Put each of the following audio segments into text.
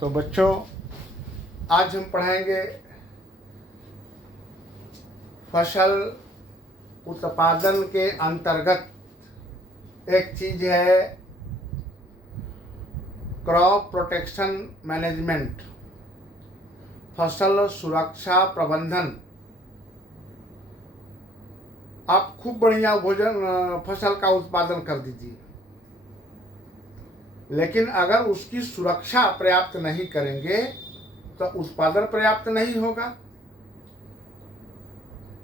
तो बच्चों, आज हम पढ़ाएंगे फसल उत्पादन के अंतर्गत एक चीज है क्रॉप प्रोटेक्शन मैनेजमेंट, फसल सुरक्षा प्रबंधन। आप खूब बढ़िया फसल का उत्पादन कर दीजिए, लेकिन अगर उसकी सुरक्षा पर्याप्त नहीं करेंगे तो उत्पादन पर्याप्त नहीं होगा।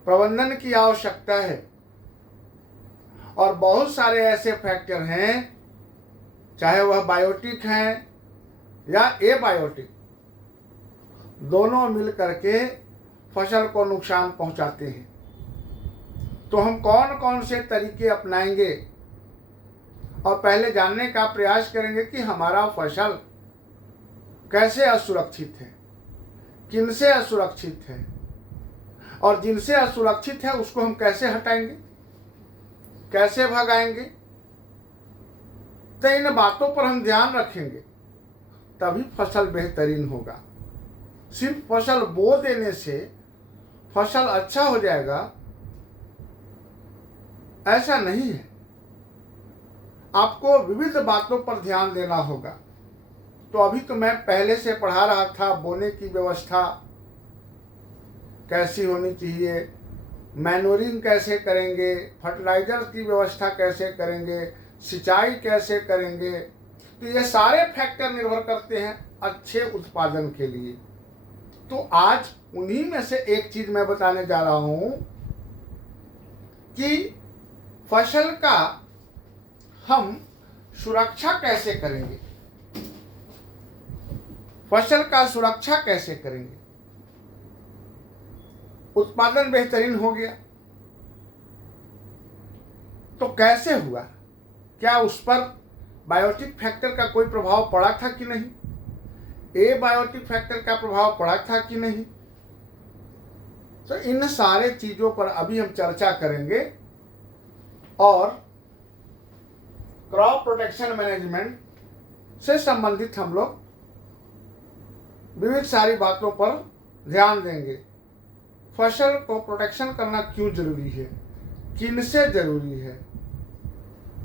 प्रबंधन की आवश्यकता है और बहुत सारे ऐसे फैक्टर हैं, चाहे वह बायोटिक हैं या एबायोटिक, दोनों मिल करके फसल को नुकसान पहुंचाते हैं। तो हम कौन कौन से तरीके अपनाएंगे और पहले जानने का प्रयास करेंगे कि हमारा फसल कैसे असुरक्षित है, किनसे असुरक्षित है, और जिनसे असुरक्षित है उसको हम कैसे हटाएंगे, कैसे भगाएंगे। तो इन बातों पर हम ध्यान रखेंगे, तभी फसल बेहतरीन होगा। सिर्फ फसल बो देने से फसल अच्छा हो जाएगा ऐसा नहीं है। आपको विविध बातों पर ध्यान देना होगा। तो अभी तो मैं पहले से पढ़ा रहा था, बोने की व्यवस्था कैसी होनी चाहिए, मैन्योरिंग कैसे करेंगे, फर्टिलाइजर की व्यवस्था कैसे करेंगे, सिंचाई कैसे करेंगे। तो ये सारे फैक्टर निर्भर करते हैं अच्छे उत्पादन के लिए। तो आज उन्हीं में से एक चीज मैं बताने जा रहा हूं कि फसल का हम सुरक्षा कैसे करेंगे, फसल का सुरक्षा कैसे करेंगे। उत्पादन बेहतरीन हो गया तो कैसे हुआ, क्या उस पर बायोटिक फैक्टर का कोई प्रभाव पड़ा था कि नहीं, एबायोटिक फैक्टर का प्रभाव पड़ा था कि नहीं। तो इन सारे चीजों पर अभी हम चर्चा करेंगे और क्रॉप प्रोटेक्शन मैनेजमेंट से संबंधित हम लोग विविध सारी बातों पर ध्यान देंगे। फसल को प्रोटेक्शन करना क्यों जरूरी है, किनसे जरूरी है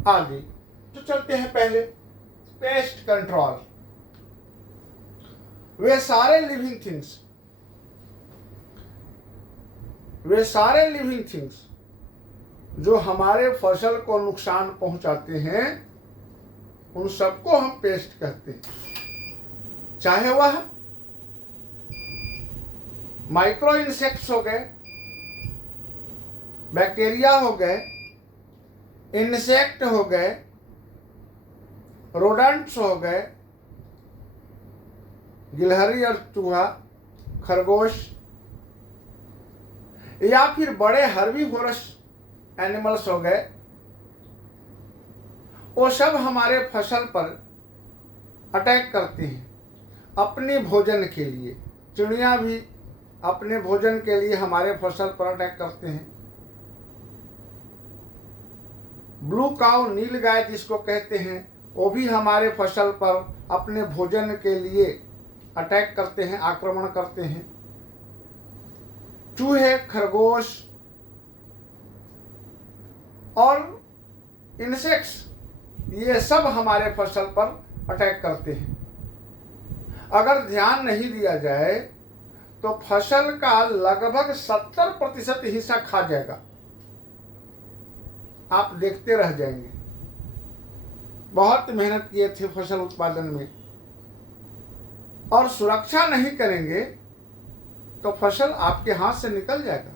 आदि। तो चलते हैं पहले पेस्ट कंट्रोल। वे सारे लिविंग थिंग्स जो हमारे फसल को नुकसान पहुंचाते हैं, उन सबको हम पेस्ट कहते हैं। चाहे वह माइक्रो इंसेक्ट्स हो गए, बैक्टीरिया हो गए, इंसेक्ट हो गए, रोडेंट्स हो गए, गिलहरी और चूहा, खरगोश, या फिर बड़े हर्बीवोरस एनिमल्स हो गए। वो सब हमारे फसल पर अटैक करते हैं अपने भोजन के लिए। चिड़िया भी अपने भोजन के लिए हमारे फसल पर अटैक करते हैं। ब्लू काउ, नील गाय जिसको कहते हैं, वो भी हमारे फसल पर अपने भोजन के लिए अटैक करते हैं, आक्रमण करते हैं। चूहे, खरगोश और इंसेक्ट्स, ये सब हमारे फसल पर अटैक करते हैं। अगर ध्यान नहीं दिया जाए तो फसल का लगभग 70% हिस्सा खा जाएगा। आप देखते रह जाएंगे। बहुत मेहनत किए थे फसल उत्पादन में और सुरक्षा नहीं करेंगे तो फसल आपके हाथ से निकल जाएगा।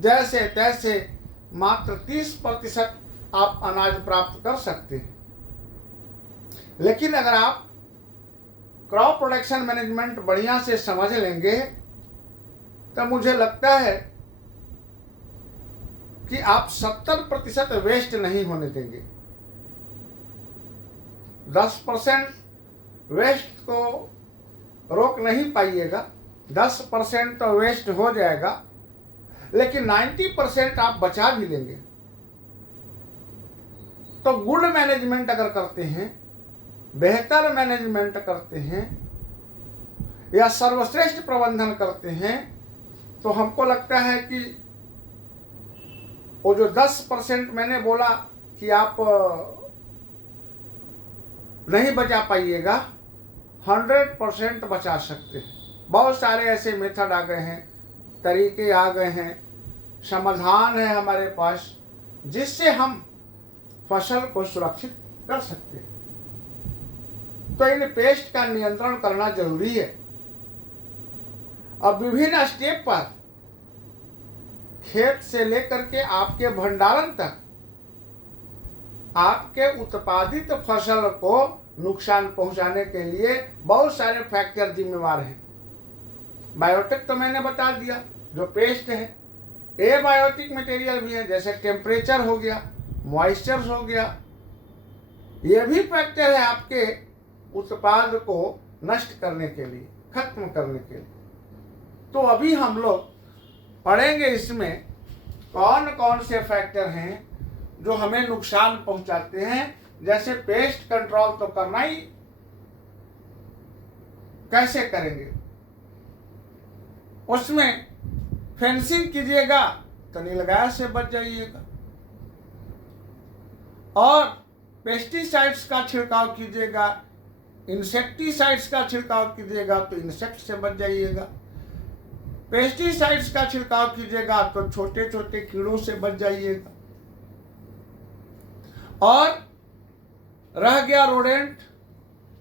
जैसे तैसे मात्र 30% आप अनाज प्राप्त कर सकते हैं। लेकिन अगर आप क्रॉप प्रोटेक्शन मैनेजमेंट बढ़िया से समझ लेंगे तो मुझे लगता है कि आप 70% वेस्ट नहीं होने देंगे। 10% वेस्ट को रोक नहीं पाइएगा, 10% तो वेस्ट हो जाएगा, लेकिन 90% आप बचा भी लेंगे। तो गुड मैनेजमेंट अगर करते हैं, बेहतर मैनेजमेंट करते हैं या सर्वश्रेष्ठ प्रबंधन करते हैं, तो हमको लगता है कि वो जो 10% मैंने बोला कि आप नहीं बचा पाइएगा, 100% बचा सकते हैं। बहुत सारे ऐसे मेथड आ गए हैं, तरीके आ गए हैं, समाधान है हमारे पास, जिससे हम फसल को सुरक्षित कर सकते हैं। तो इन पेस्ट का नियंत्रण करना जरूरी है। अब विभिन्न स्टेप पर, खेत से लेकर के आपके भंडारण तक, आपके उत्पादित फसल को नुकसान पहुंचाने के लिए बहुत सारे फैक्टर जिम्मेवार हैं। बायोटिक तो मैंने बता दिया, जो पेस्ट है। एबायोटिक मटेरियल भी है, जैसे टेम्परेचर हो गया, मॉइस्चर हो गया, ये भी फैक्टर है आपके उत्पाद को नष्ट करने के लिए, खत्म करने के लिए। तो अभी हम लोग पढ़ेंगे इसमें कौन कौन से फैक्टर हैं जो हमें नुकसान पहुंचाते हैं। जैसे पेस्ट कंट्रोल तो करना ही, कैसे करेंगे? उसमें फेंसिंग कीजिएगा तो नीलगाय से बच जाइएगा, और पेस्टिसाइड्स का छिड़काव कीजिएगा, इंसेक्टिसाइड्स का छिड़काव कीजिएगा तो इंसेक्ट से बच जाइएगा। पेस्टिसाइड्स का छिड़काव कीजिएगा तो छोटे छोटे कीड़ों से बच जाइएगा। और रह गया रोडेंट,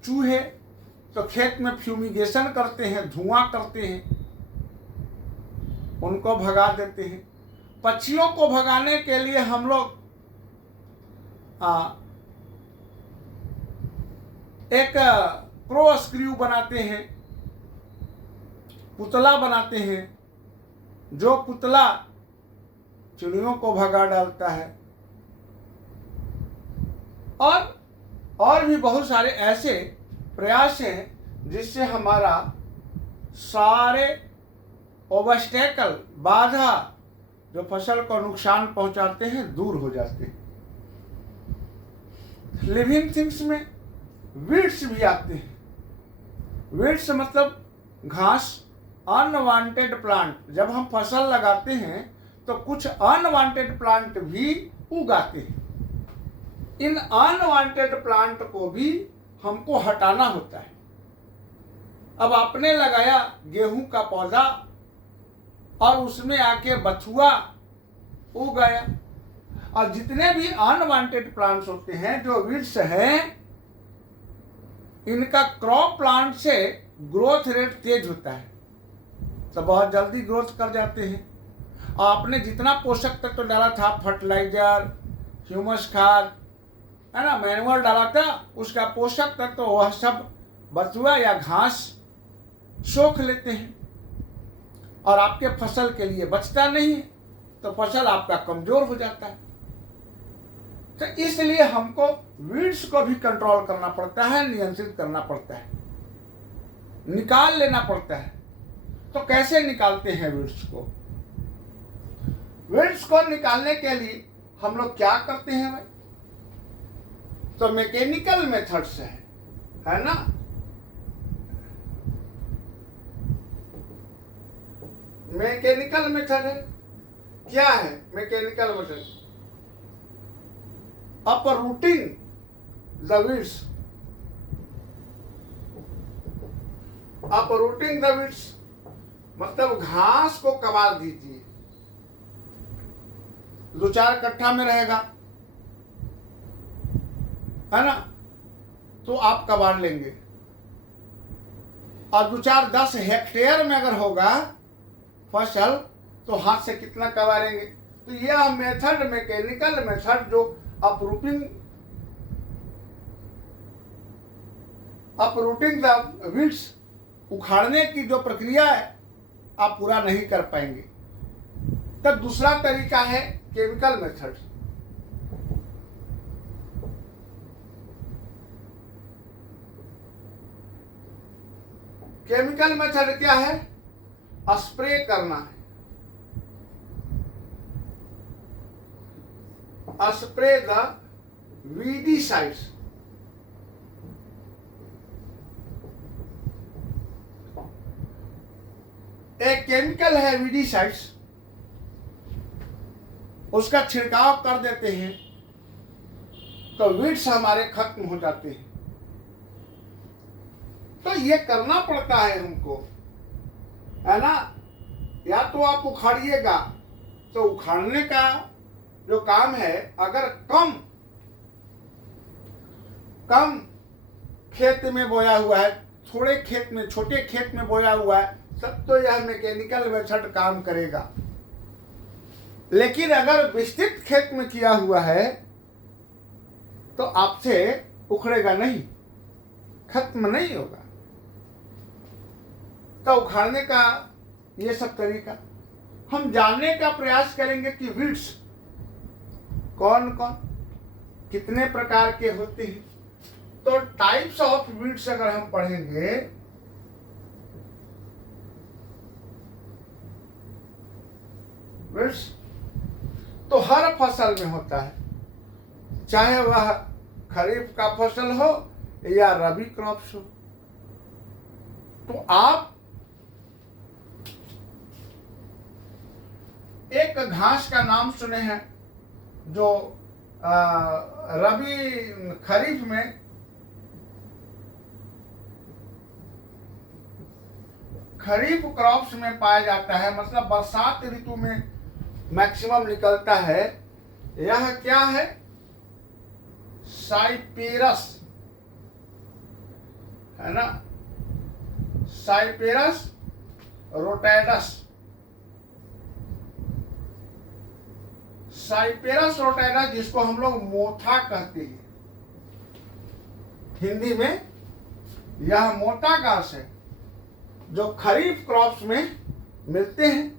चूहे, तो खेत में फ्यूमिगेशन करते हैं, धुआं करते हैं, उनको भगा देते हैं। पक्षियों को भगाने के लिए हम लोग एक प्रो स्क्रू बनाते हैं, पुतला बनाते हैं, जो पुतला चिड़ियों को भगा डालता है। और भी बहुत सारे ऐसे प्रयास हैं जिससे हमारा सारे ऑब्स्टेकल, बाधा जो फसल को नुकसान पहुंचाते हैं, दूर हो जाते हैं। लिविंग थिंग्स में वीड्स भी आते हैं। वीड्स मतलब घास, अनवांटेड प्लांट। जब हम फसल लगाते हैं तो कुछ अनवांटेड प्लांट भी उगाते हैं। इन अनवांटेड प्लांट को भी हमको हटाना होता है। अब आपने लगाया गेहूं का पौधा और उसमें आके बथुआ उग गया, और जितने भी अनवांटेड प्लांट्स होते हैं, जो वीड्स हैं, इनका क्रॉप प्लांट से ग्रोथ रेट तेज होता है, तो बहुत जल्दी ग्रोथ कर जाते हैं। आपने जितना पोषक तत्व डाला था, फर्टिलाइजर, ह्यूमस खाद, है ना, मैनुअल डाला था, उसका पोषक तत्व वह सब बथुआ या घास सोख लेते हैं, और आपके फसल के लिए बचता नहीं है, तो फसल आपका कमजोर हो जाता है। तो इसलिए हमको वीड्स को भी कंट्रोल करना पड़ता है, नियंत्रित करना पड़ता है, निकाल लेना पड़ता है। तो कैसे निकालते हैं वीड्स को? वीड्स को निकालने के लिए हम लोग क्या करते हैं भाई? तो मैकेनिकल मेथड्स है ना। मैकेनिकल मेथड है, क्या है mechanical method? uprooting the weeds, uprooting the weeds मतलब घास को कबाड़ दीजिए। 2-4 कट्ठा में रहेगा, है ना, तो आप कबाड़ लेंगे, और 2-4-10 हेक्टेयर में अगर होगा फसल, तो हाथ से कितना कबाड़ेंगे? तो यह मेथड, मैकेनिकल मेथड, जो अपरूटिंग द वीड्स, उखाड़ने की जो प्रक्रिया है, आप पूरा नहीं कर पाएंगे। तब दूसरा तरीका है केमिकल मेथड। केमिकल मेथड क्या है? स्प्रे करना है, स्प्रे द वीडिसाइड्स, एक केमिकल है वीडीसाइड्स, उसका छिड़काव कर देते हैं तो वीड्स हमारे खत्म हो जाते हैं। तो ये करना पड़ता है हमको, है ना। या तो आप उखाड़िएगा, तो उखाड़ने का जो काम है, अगर कम खेत में बोया हुआ है, थोड़े खेत में, छोटे खेत में बोया हुआ है, सब तो यह मैकेनिकल मेथड काम करेगा। लेकिन अगर विस्तृत खेत में किया हुआ है तो आपसे उखड़ेगा नहीं, खत्म नहीं होगा। तो उखाड़ने का ये सब तरीका हम जानने का प्रयास करेंगे कि वीड्स कौन कौन कितने प्रकार के होते हैं। तो टाइप्स ऑफ वीड्स अगर हम पढ़ेंगे, वीड्स तो हर फसल में होता है, चाहे वह खरीफ का फसल हो या रबी क्रॉप्स हो। तो आप एक घास का नाम सुने हैं जो रबी खरीफ में खरीफ क्रॉप्स में पाया जाता है, मतलब बरसात ऋतु में मैक्सिमम निकलता है। यह क्या है? साइपेरस, है ना, साइपेरस रोटैडस। साइपेरस रोटैडस जिसको हम लोग मोथा कहते हैं, हिंदी में यह मोटा घास है जो खरीफ क्रॉप्स में मिलते हैं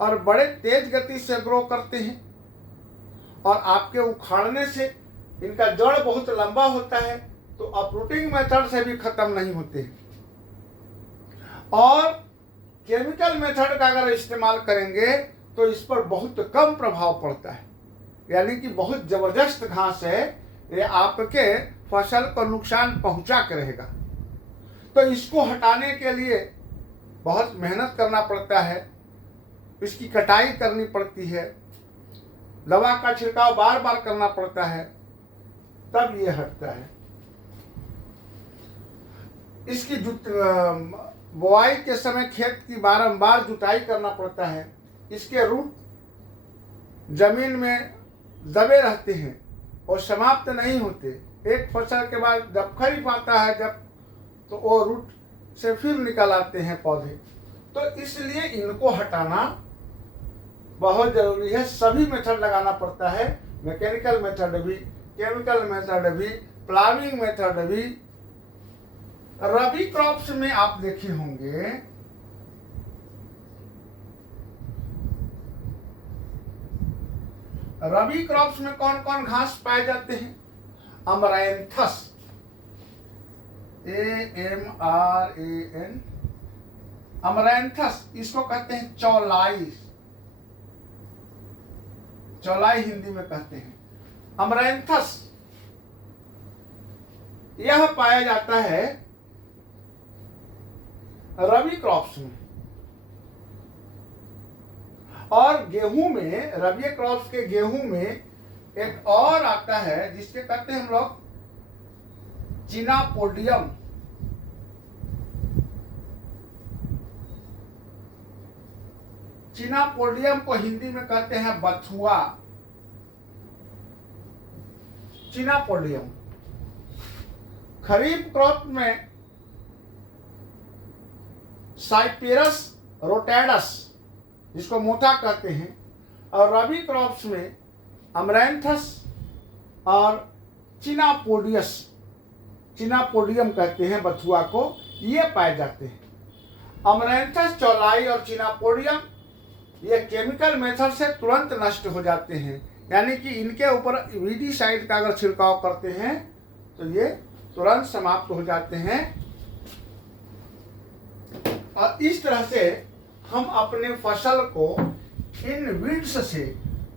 और बड़े तेज गति से ग्रो करते हैं, और आपके उखाड़ने से इनका जड़ बहुत लंबा होता है, तो अपरूटिंग मेथड से भी खत्म नहीं होते हैं। और केमिकल मेथड का अगर इस्तेमाल करेंगे तो इस पर बहुत कम प्रभाव पड़ता है, यानी कि बहुत जबरदस्त घास है, ये आपके फसल को नुकसान पहुंचा के रहेगा। तो इसको हटाने के लिए बहुत मेहनत करना पड़ता है, इसकी कटाई करनी पड़ती है, दवा का छिड़काव बार बार करना पड़ता है, तब ये हटता है। इसकी बुआई के समय खेत की बारंबार जुताई करना पड़ता है। इसके रूट जमीन में दबे रहते हैं और समाप्त नहीं होते। एक फसल के बाद जब खरीफ आता है, जब तो वो रूट से फिर निकल आते हैं पौधे। तो इसलिए इनको हटाना बहुत जरूरी है। सभी मेथड लगाना पड़ता है, मैकेनिकल मेथड भी, केमिकल मेथड भी, प्लाविंग मेथड भी। रबी क्रॉप्स में आप देखे होंगे रबी क्रॉप्स में कौन कौन घास पाए जाते हैं? अमरैंथस, AMRAN, अमरैंथस, इसको कहते हैं चौलाई, चौलाई हिंदी में कहते हैं। अमरैंथस यह पाया जाता है रबी क्रॉप्स में। और गेहूं में, रबी क्रॉप्स के गेहूं में एक और आता है जिसके कहते हैं हम लोग चिनापोडियम। चिनापोडियम को हिंदी में कहते हैं बथुआ। चिनापोडियम खरीफ क्रॉप में साइपेरस रोटैडस जिसको मोथा कहते हैं, और रबी क्रॉप्स में अमरैंथस और चिनापोडियस, चिनापोडियम कहते हैं बथुआ को, ये पाए जाते हैं। अमरैंथस, चौलाई और चिनापोडियम ये केमिकल मेथड से तुरंत नष्ट हो जाते हैं, यानी कि इनके ऊपर वीडीसाइड का अगर छिड़काव करते हैं तो ये तुरंत समाप्त हो जाते हैं। और इस तरह से हम अपने फसल को इन वीड्स से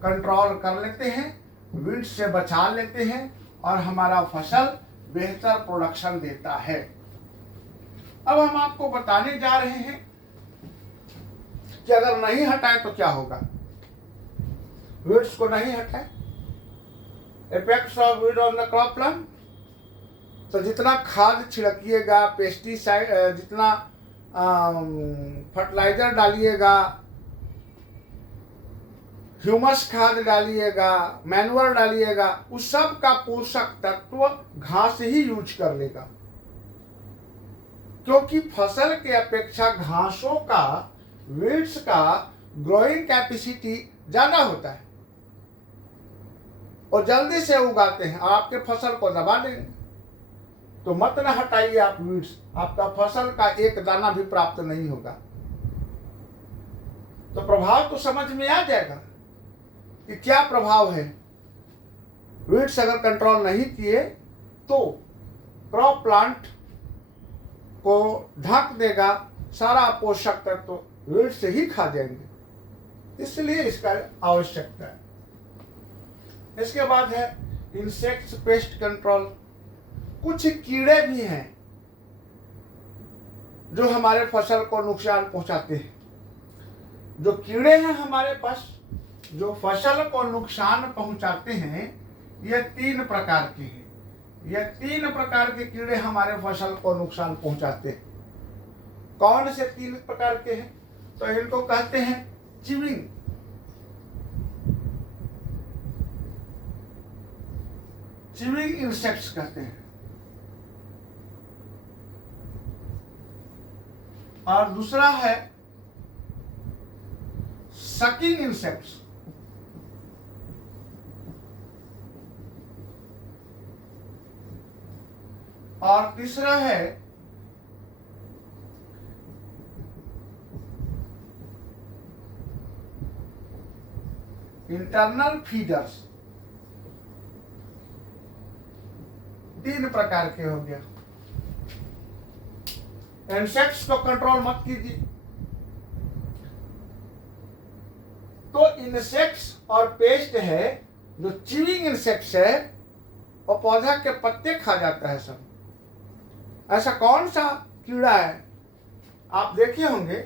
कंट्रोल कर लेते हैं, वीड्स से बचा लेते हैं, और हमारा फसल बेहतर प्रोडक्शन देता है। अब हम आपको बताने जा रहे हैं कि अगर नहीं हटाएं तो क्या होगा, वीड्स को नहीं हटाएं, effects of weed on the crop plant. तो जितना खाद छिड़किएगा, पेस्टिसाइड, जितना फर्टिलाइजर डालिएगा, ह्यूमस खाद डालिएगा, मैनुअल डालिएगा, उस सब का पोषक तत्व घास ही यूज कर लेगा, क्योंकि फसल के अपेक्षा घासों का, वीड्स का ग्रोइंग कैपेसिटी ज्यादा होता है और जल्दी से उगाते हैं, आपके फसल को दबा देंगे। तो मत न हटाइए आप वीड्स, आपका फसल का एक दाना भी प्राप्त नहीं होगा। तो प्रभाव तो समझ में आ जाएगा कि क्या प्रभाव है। वीड्स अगर कंट्रोल नहीं किए तो क्रॉप प्लांट को ढक देगा, सारा पोषक तत्व तो वीड्स से ही खा जाएंगे, इसलिए इसका आवश्यकता है। इसके बाद है इंसेक्ट्स पेस्ट कंट्रोल। कुछ कीड़े भी हैं जो हमारे फसल को नुकसान पहुंचाते हैं। जो कीड़े हैं हमारे पास जो फसल को नुकसान पहुंचाते हैं, ये 3 प्रकार के हैं। ये 3 प्रकार के कीड़े हमारे फसल को नुकसान पहुंचाते हैं। कौन से 3 प्रकार के हैं? तो इनको कहते हैं चिविंग, चिविंग इंसेक्ट्स कहते हैं। और दूसरा है सकिंग इंसेक्ट्स, और तीसरा है इंटरनल फीडर्स। 3 प्रकार के हो गया। इंसेक्ट्स को कंट्रोल मत कीजिए। तो इंसेक्ट्स और पेस्ट है, जो चिविंग इंसेक्ट्स है और पौधा के पत्ते खा जाता है सब। ऐसा कौन सा कीड़ा है आप देखे होंगे?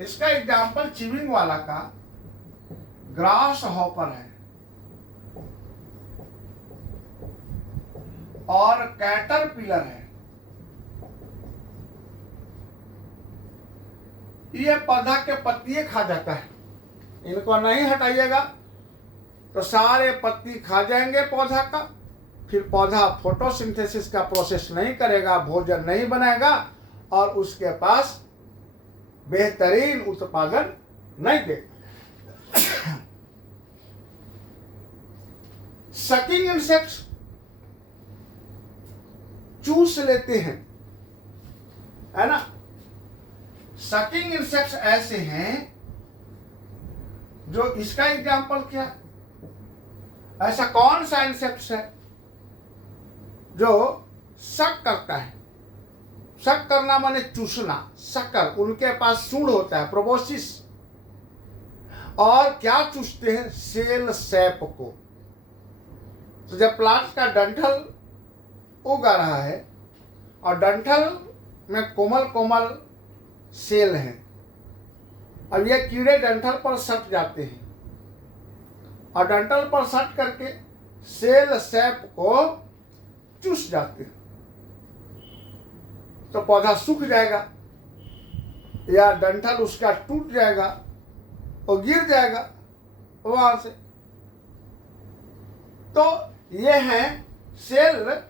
इसका एग्जाम्पल चिविंग वाला का ग्रास हॉपर है और कैटरपिलर है। ये पौधा के पत्ते खा जाता है। इनको नहीं हटाइएगा तो सारे पत्ती खा जाएंगे पौधा का, फिर पौधा फोटोसिंथेसिस का प्रोसेस नहीं करेगा, भोजन नहीं बनाएगा और उसके पास बेहतरीन उत्पादन नहीं देगा। सकिंग इंसेक्ट्स चूस लेते हैं, है ना। सकिंग इंसेक्ट्स ऐसे हैं जो, इसका एग्जाम्पल क्या, ऐसा कौन सा इंसेक्ट्स है जो सक करता है? सक करना माने चूसना, शक्कर। उनके पास सूंड होता है, प्रोबोसिस, और क्या चूसते हैं? सेल सैप को। तो जब प्लांट का डंठल उग रहा है और डंठल में कोमल कोमल सेल हैं, अब ये कीड़े डंठल पर सट जाते हैं और डंठल पर सट करके सेल सैप को चूस जाते हैं, तो पौधा सूख जाएगा या डंठल उसका टूट जाएगा और गिर जाएगा वहां से। तो ये हैं सेल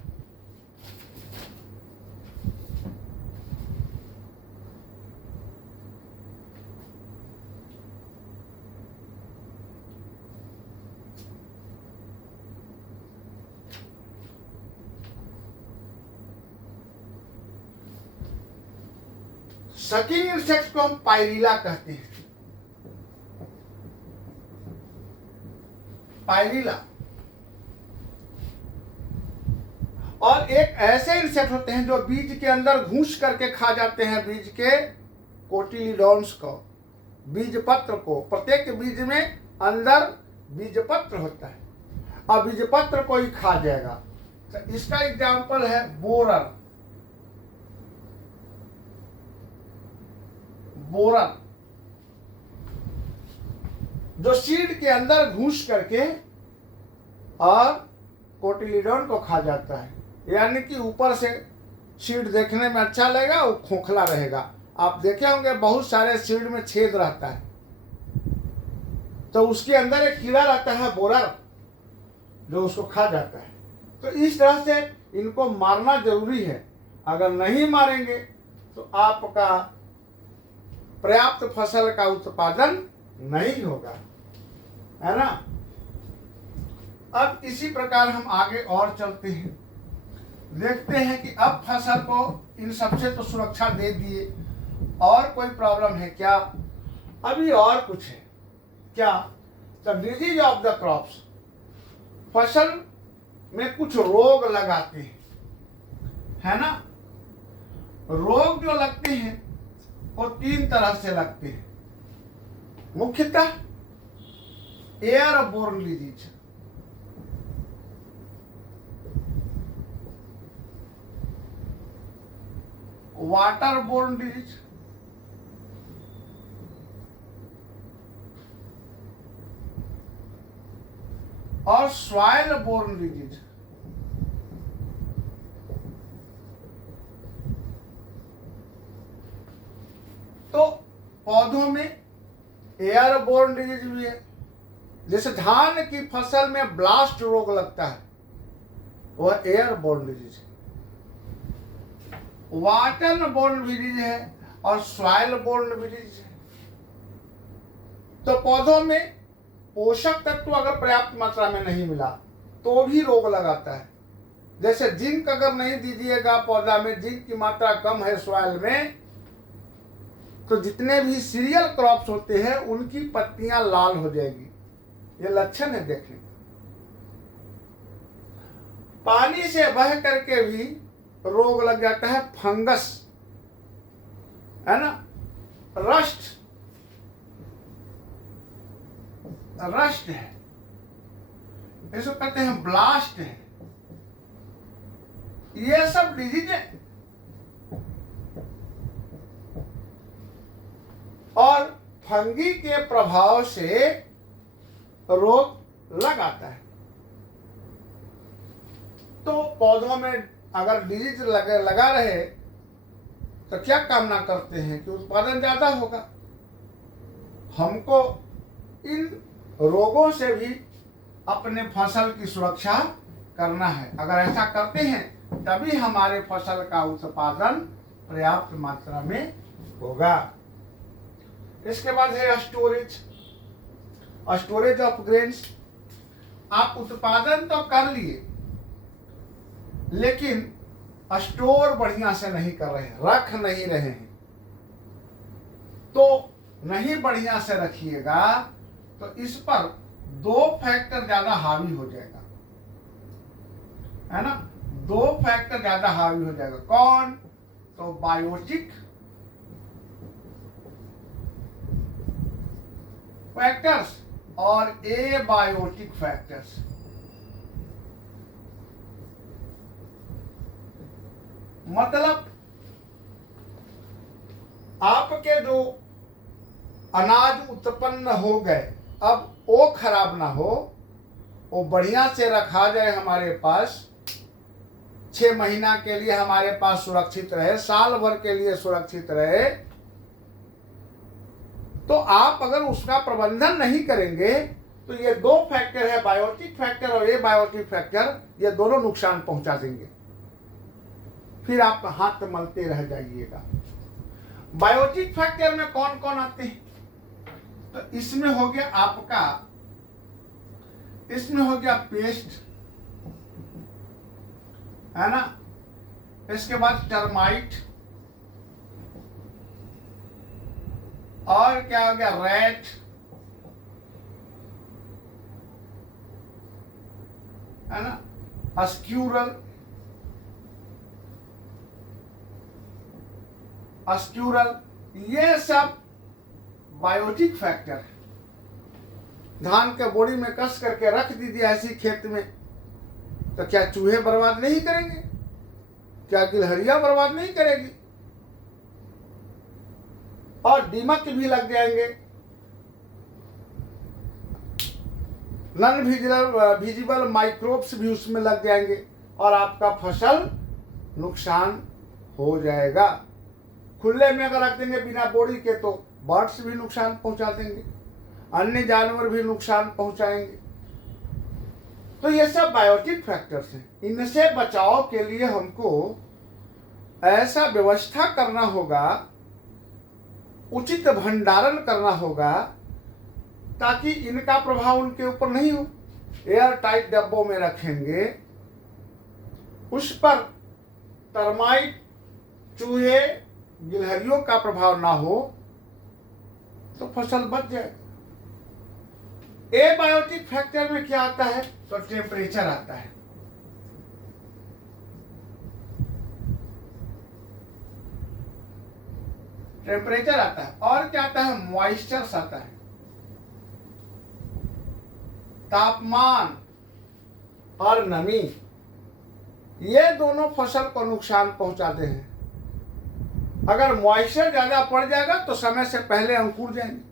सकिंग इंसेक्ट्स को हम पायरिला कहते हैं। पायरिला। और एक ऐसे इंसेक्ट होते हैं जो बीज के अंदर घुस करके खा जाते हैं बीज के कोटिलीडॉन्स को, बीज पत्र को। प्रत्येक बीज में अंदर बीज पत्र होता है और बीज पत्र को ही खा जाएगा। तो इसका एग्जाम्पल है बोरर। बोरर जो सीड के अंदर घुस करके और कोटिलीडॉन को खा जाता है। यानी कि ऊपर से सीड देखने में अच्छा लगेगा, वो खोखला रहेगा। आप देखे होंगे बहुत सारे सीड में छेद रहता है, तो उसके अंदर एक कीड़ा रहता है बोरर, जो उसको खा जाता है। तो इस तरह से इनको मारना जरूरी है। अगर नहीं मारेंगे तो आपका पर्याप्त फसल का उत्पादन नहीं होगा, है ना। अब इसी प्रकार हम आगे और चलते हैं, देखते हैं कि अब फसल को इन सबसे तो सुरक्षा दे दिए, और कोई प्रॉब्लम है क्या? अभी और कुछ है क्या? The disease of the crops, फसल में कुछ रोग लगाते हैं, है ना। रोग जो लगते हैं वो 3 तरह से लगते हैं। मुख्यतः एयरबोर्न डिजीज, वाटरबोर्न डिजीज, और सॉइल बोर्न डिजीज। तो पौधों में एयरबोर्न डिजीज भी है। जैसे धान की फसल में ब्लास्ट रोग लगता है, वह एयरबोर्न डिजीज है। वाटर बोर्न डिजीज है और सॉइल बोर्न डिजीज है। तो पौधों में पोषक तत्व अगर पर्याप्त मात्रा में नहीं मिला तो भी रोग लगाता है। जैसे जिंक अगर नहीं दीजिएगा पौधा में, जिंक की मात्रा कम है सॉइल में, तो जितने भी सीरियल क्रॉप्स होते हैं उनकी पत्तियां लाल हो जाएगी। ये लक्षण है देखने का। पानी से बह करके भी रोग लग जाता है, फंगस, है ना। रस्ट है, इसको कहते हैं ब्लास्ट है। ये सब डिजीज है। और फंगी के प्रभाव से रोग लगाता है। तो पौधों में अगर डिजीज लगा रहे तो क्या कामना करते हैं कि उत्पादन ज्यादा होगा। हमको इन रोगों से भी अपने फसल की सुरक्षा करना है। अगर ऐसा करते हैं तभी हमारे फसल का उत्पादन पर्याप्त मात्रा में होगा। इसके बाद है स्टोरेज ऑफ ग्रेन्स। आप उत्पादन तो कर लिए लेकिन स्टोर बढ़िया से नहीं कर रहे हैं, रख नहीं रहे हैं। तो नहीं बढ़िया से रखिएगा तो इस पर 2 फैक्टर ज्यादा हावी हो जाएगा, है ना। 2 फैक्टर ज्यादा हावी हो जाएगा। कौन? तो बायोटिक फैक्टर्स और एबायोटिक फैक्टर्स। मतलब आपके जो अनाज उत्पन्न हो गए, अब वो खराब ना हो, वो बढ़िया से रखा जाए हमारे पास, 6 महीना के लिए हमारे पास सुरक्षित रहे, साल भर के लिए सुरक्षित रहे। तो आप अगर उसका प्रबंधन नहीं करेंगे तो ये 2 फैक्टर है, बायोटिक फैक्टर और एबायोटिक फैक्टर, ये दोनों नुकसान पहुंचा देंगे। फिर आप हाथ मलते रह जाइएगा। बायोटिक फैक्टर में कौन कौन आते हैं? तो इसमें हो गया आपका, इसमें हो गया पेस्ट, है ना। इसके बाद टर्माइट, और क्या हो गया, रैट, है ना, स्क्यूरल, ये सब बायोटिक फैक्टर है। धान के बोरी में कस करके रख दीजिए ऐसी खेत में, तो क्या चूहे बर्बाद नहीं करेंगे? क्या गिलहरियां बर्बाद नहीं करेगी? और दीमक भी लग जाएंगे। नॉन विजिबल माइक्रोब्स भी उसमें लग जाएंगे और आपका फसल नुकसान हो जाएगा। खुले में अगर रख देंगे बिना बोरी के तो बर्ड्स भी नुकसान पहुंचा देंगे, अन्य जानवर भी नुकसान पहुंचाएंगे। तो ये सब बायोटिक फैक्टर्स हैं। इनसे बचाव के लिए हमको ऐसा व्यवस्था करना होगा, उचित भंडारण करना होगा ताकि इनका प्रभाव उनके ऊपर नहीं हो। एयर टाइट डब्बों में रखेंगे, उस पर टर्माइट, चूहे, गिलहरियों का प्रभाव ना हो तो फसल बच जाए। एबायोटिक फैक्टर में क्या आता है? तो टेम्परेचर आता है। टेम्परेचर आता है और क्या आता है? मॉइस्चर आता है। तापमान और नमी, ये दोनों फसल को नुकसान पहुंचाते हैं। अगर मॉइस्चर ज्यादा पड़ जाएगा तो समय से पहले अंकुर जाएंगे,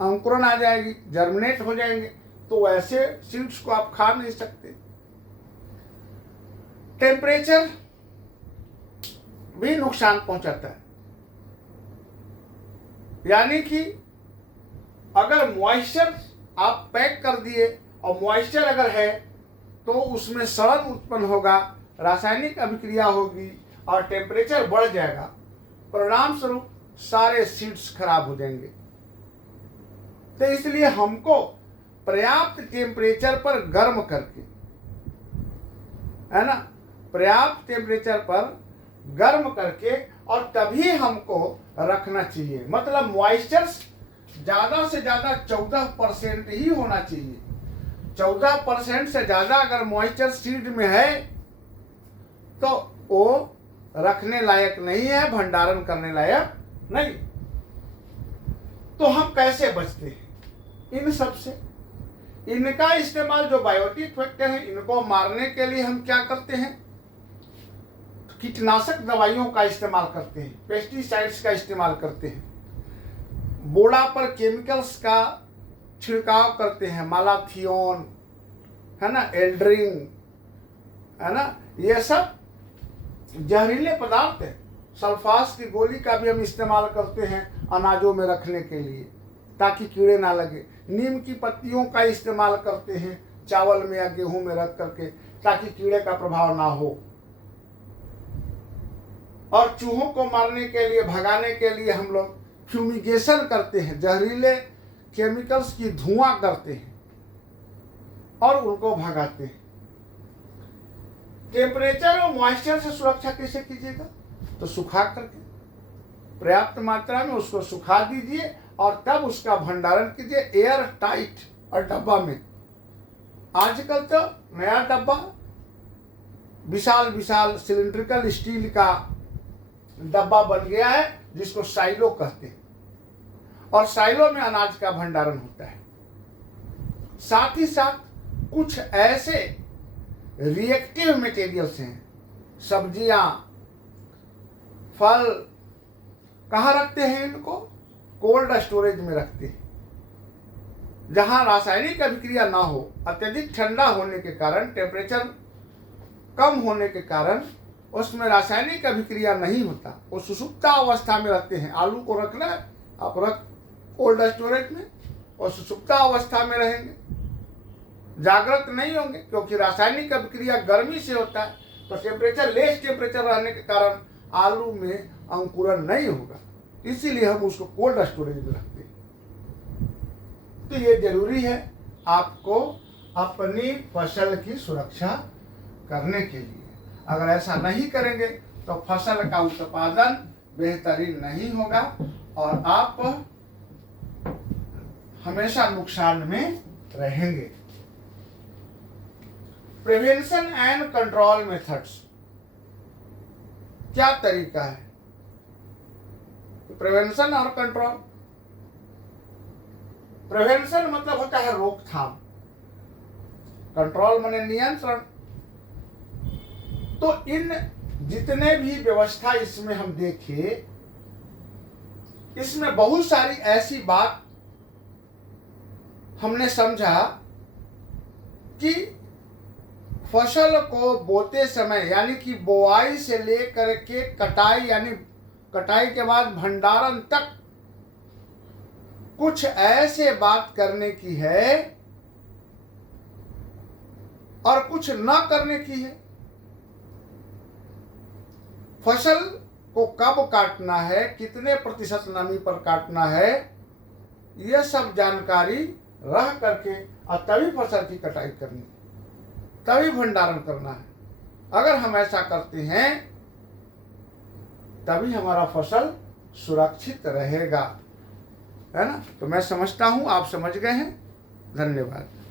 अंकुरन आ जाएगी, जर्मिनेट हो जाएंगे, तो वैसे सीड्स को आप खा नहीं सकते। टेम्परेचर भी नुकसान पहुंचाता है। यानी कि अगर मॉइस्चर आप पैक कर दिए और मॉइस्चर अगर है तो उसमें सड़न उत्पन्न होगा, रासायनिक अभिक्रिया होगी और टेम्परेचर बढ़ जाएगा। परिणाम स्वरूप सारे सीड्स खराब हो जाएंगे। तो इसलिए हमको पर्याप्त टेम्परेचर पर गर्म करके, है ना, पर्याप्त टेम्परेचर पर गर्म करके और तभी हमको रखना चाहिए। मतलब मॉइस्चर ज़्यादा से ज़्यादा 14% ही होना चाहिए। 14% से ज़्यादा अगर मॉइस्चर सीड में है तो वो रखने लायक नहीं है, भंडारण करने लायक नहीं। तो हम कैसे बचते हैं इन सब से? इनका इस्तेमाल, जो बायोटिक फैक्टर है, इनको मारने के लिए हम क्या करते हैं? कीटनाशक दवाइयों का इस्तेमाल करते हैं, पेस्टिसाइड्स का इस्तेमाल करते हैं, बोड़ा पर केमिकल्स का छिड़काव करते हैं, मालाथियोन, है ना, एल्ड्रिंग, है ना, ये सब जहरीले पदार्थ है। सल्फास की गोली का भी हम इस्तेमाल करते हैं अनाजों में रखने के लिए ताकि कीड़े ना लगे। नीम की पत्तियों का इस्तेमाल करते हैं चावल में या गेहूं में रख करके ताकि कीड़े का प्रभाव ना हो। और चूहों को मारने के लिए, भगाने के लिए हम लोग फ्यूमिगेशन करते हैं, जहरीले केमिकल्स की धुआं करते हैं और उनको भगाते हैं। टेम्परेचर और मॉइस्चर से सुरक्षा कैसे कीजिएगा? तो सुखा करके पर्याप्त मात्रा में उसको सुखा दीजिए और तब उसका भंडारण कीजिए एयर टाइट और डब्बा में। आजकल तो नया डब्बा विशाल विशाल सिलिंड्रिकल स्टील का डब्बा बन गया है जिसको साइलो कहते हैं, और साइलो में अनाज का भंडारण होता है। साथ ही साथ कुछ ऐसे रिएक्टिव मटेरियल्स हैं, सब्जियां, फल, कहाँ रखते हैं इनको? कोल्ड स्टोरेज में रखते हैं, जहां रासायनिक अभिक्रिया ना हो। अत्यधिक ठंडा होने के कारण, टेम्परेचर कम होने के कारण उसमें रासायनिक अभिक्रिया नहीं होता, वो सुषुप्त अवस्था में रहते हैं। आलू को रखना है, आप रख कोल्ड स्टोरेज में, और सुषुप्त अवस्था में रहेंगे, जागृत नहीं होंगे, क्योंकि रासायनिक अभिक्रिया गर्मी से होता है। तो टेम्परेचर, लेस टेम्परेचर रहने के कारण आलू में अंकुरन नहीं होगा, इसीलिए हम उसको कोल्ड स्टोरेज में रखते हैं। तो ये जरूरी है आपको अपनी फसल की सुरक्षा करने के लिए। अगर ऐसा नहीं करेंगे तो फसल का उत्पादन बेहतरीन नहीं होगा और आप हमेशा नुकसान में रहेंगे। प्रिवेंशन एंड कंट्रोल मेथड्स, क्या तरीका है प्रिवेंशन और कंट्रोल? प्रिवेंशन मतलब होता है रोकथाम, कंट्रोल माने नियंत्रण। तो इन जितने भी व्यवस्था इसमें हम देखें, इसमें बहुत सारी ऐसी बात हमने समझा कि फसल को बोते समय यानी कि बोआई से लेकर के कटाई यानी कटाई के बाद भंडारण तक कुछ ऐसे बात करने की है और कुछ न करने की है। फसल को कब काटना है, कितने प्रतिशत नमी पर काटना है, यह सब जानकारी रह करके और तभी फसल की कटाई करनी, तभी भंडारण करना है। अगर हम ऐसा करते हैं तभी हमारा फसल सुरक्षित रहेगा, है ना। तो मैं समझता हूं आप समझ गए हैं। धन्यवाद।